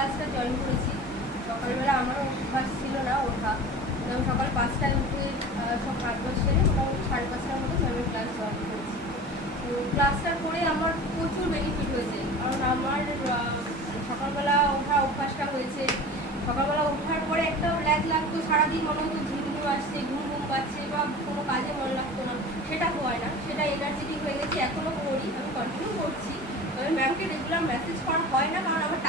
ক্লাসটা জয়েন করেছি। সকালবেলা আমার অভ্যাস ছিল না ওঠা। আমি সকাল পাঁচটায় উঠে সব কাজ বাজ মোটামুটি সাড়ে পাঁচটার মধ্যে ম্যামের ক্লাস জয়েন করেছি। তো ক্লাসটার করে আমার প্রচুর বেনিফিট হয়েছে। কারণ আমার সকালবেলা ওঠা অভ্যাসটা হয়েছে। সকালবেলা ওঠার পরে একটা ল্যাগ লাগতো, সারাদিন মনে হতো ঝিম ঘুম আসছে, ঘুম ঘুম পাচ্ছে বা কোনো কাজে মন লাগতো না। সেটা হয় না, সেটা এনার্জেটিক হয়ে গেছে, এখনও করি, আমি কন্টিনিউ করছি। তবে ম্যামকে রেগুলার মেসেজ করা হয় না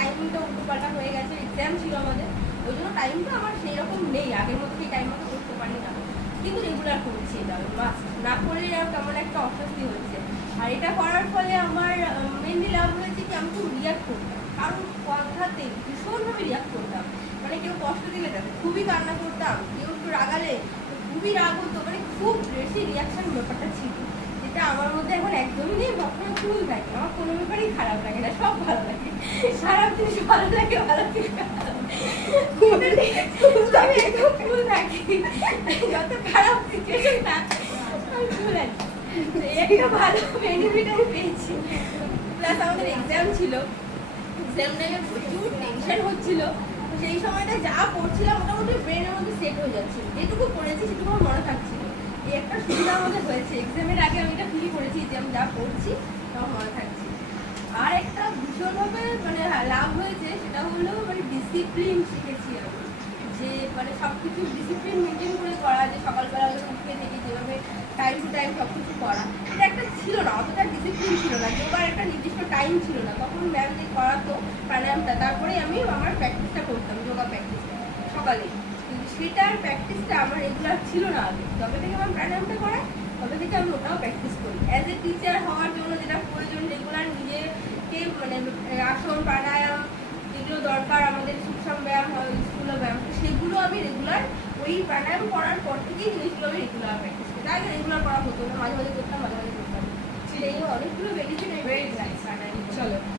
টাইমিংটা উল্টোপাল্টা হয়ে গেছে এক্সাম ছিল আমাদের। ওই জন্য টাইমটা আমার সেই রকম নেই। আগের মতো সেই টাইম মতো করতে পারি না কিন্তু রেগুলার করছি এটা মাস্ট না করলে আর কেমন একটা অস্বস্তি হচ্ছে। আর এটা করার ফলে আমার মেনলি লাভ হয়েছে কি আমি খুব রিয়াক্ট করতাম। কারণ কথাতে ভীষণভাবে রিয়াক্ট করতাম। মানে কেউ কষ্ট দিলে তাতে খুবই কান্না করতাম, কেউ একটু রাগালে খুবই রাগ হতো। মানে খুব বেশি রিয়াকশান ব্যাপারটা ছিল। যেটা আমার মধ্যে এখন একদমই নেই সবসময় কুল থাকে আমার কোনো ব্যাপারেই খারাপ লাগে না, সব ভালো। যত খারাপ সিচুয়েশন এই একটা ভালো বেনিফিট আমি পেয়েছি। প্লাস আমাদের এক্সাম ছিল। এক্সাম টাইমে প্রচুর টেনশন হচ্ছিল। সেই সময়টা যা পড়ছিলাম মোটামুটি ব্রেনের মধ্যে সেট হয়ে যাচ্ছিল। যেটুকু পড়েছি সেটুকু আমার মনে থাকছিল। এই একটা সুবিধা আমাদের হয়েছে। এক্সামের আগে আমি এটা ফিল করেছি যে আমি যা পড়ছি আমার মনে থাকছে আর একটা ভীষণভাবে মানে লাভ হয়েছে সেটা হলো মানে ডিসিপ্লিন শিখেছি আমি যে মানে সব কিছু ডিসিপ্লিন মেনটেন করে করা, যে সকালবেলা উঠে থেকে যেভাবে টাইম টু টাইম সব কিছু করা, এটা একটা ছিল না, অতটা ডিসিপ্লিন ছিল না যোগার একটা নির্দিষ্ট টাইম ছিল না। তখন ম্যাম যে করাতো প্রাণায়ামটা, তারপরে আমি আমার প্র্যাকটিসটা করতাম যোগা প্র্যাকটিসটা সকালে। সেটার প্র্যাকটিসটা আমার রেগুলার ছিল না আগে। তবে থেকে আমার প্রাণায়ামটা করায়, তবে থেকে আমি ওটাও প্র্যাকটিস আমি রেগুলার ওই প্রাণায়াম করার পর থেকেই জিনিসগুলো আমি রেগুলার প্র্যাকটিস করি। তাই রেগুলার করা হতো মাঝে মাঝে করতাম